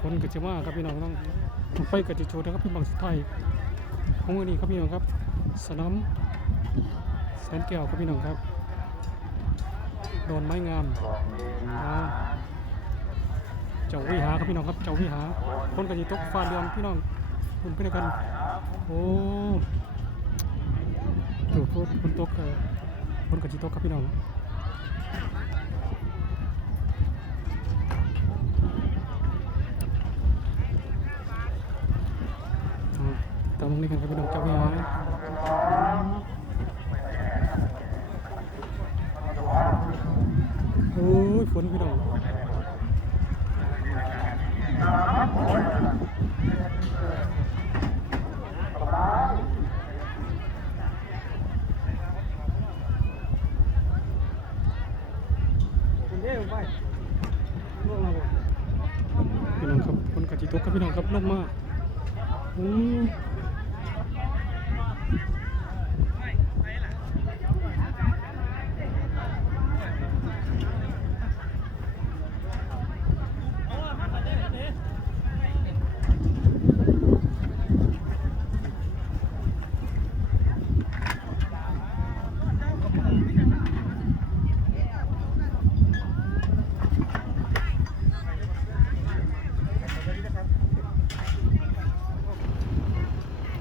คนก็จะว่าครับพี่น้องต้องไปกับจิโจนะครับพี่บังสุดท้ายของมือนี้ครับพี่น้องครับสนามแสนแก้วครับพี่น้องครับโดนไม้งามเจ้าวิหาครับพี่น้องครับเจ้าวิหา คนกะจิตกฟ้าเรืองพี่น้องคุณไปด้วยกันโอ้ดูคนคนตกคนกะจิตกครับพี่น้อง ตามตรงนี้กันครับพี่น้องเจ้าวิหาโอ้ยฝนพี่น้อง คุณเด้ไปล่วงมาบ่ พี่น้องครับคนกะจิตกครับพี่น้องครับลงมาอืม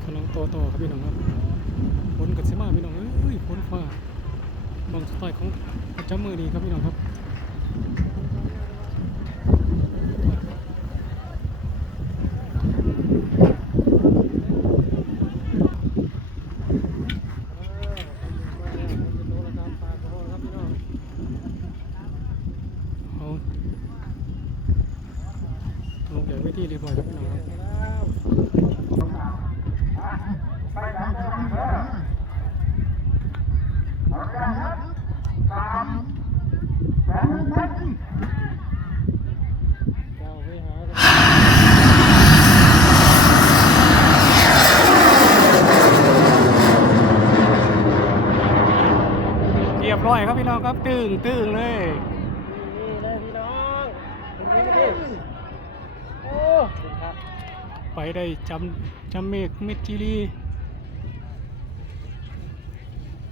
กำลังโตโตครับพี่น้องครับฝนกัดสิมาพี่น้องเอ้ยฝนฟ้าบางสุดท้ายของประจำมือนี้ครับพี่น้องครับเอาลงจากเวทีเรียบร้อยครับพี่น้องครับ เรียบร้อยครับพี่น้องครับตึงตึงเลย นี่เลยพี่น้องตรงนี้ดิโอ้ครับ ไปได้จำจำเมฆเมจิลี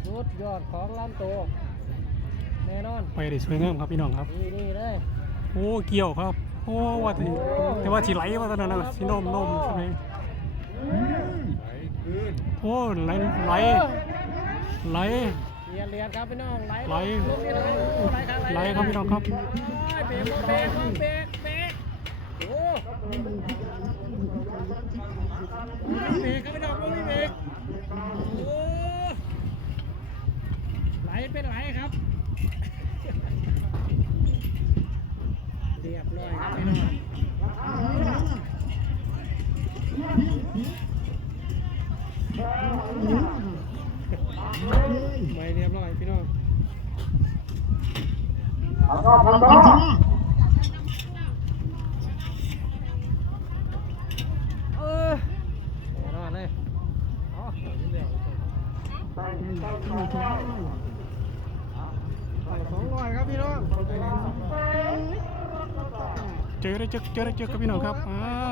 สุดยอดของล้านโตแน่นอนไปได้สวยงามครับพี่น้องครับนี่นี่เลยโอ้เกี่ยวครับโอ้ว่าแต่แต่ว่าสิไหลว่าตอนนั้นนะสินมนมใช่ไหมโอ้ไหลไหลไหลเรียนเรียนครับพี่น้องไหลไหลลงนี่ไหลโอ้ไหลครับไหลครับพี่น้องครับโอ้ยเบรกเบรกเบรกเบรกโอ้ เบรกครับพี่น้องโอ้ยเบรกโอ้ไหลเป็นไหลครับเรียบร้อยครับพี่น้องไปเรียบร้อยพี่น้องเออแน่นอนเลยอ๋อเรื่อยๆ สองร้อยครับพี่น้องเจอได้เจอเจอได้เจอครับพี่น้องครับอ่า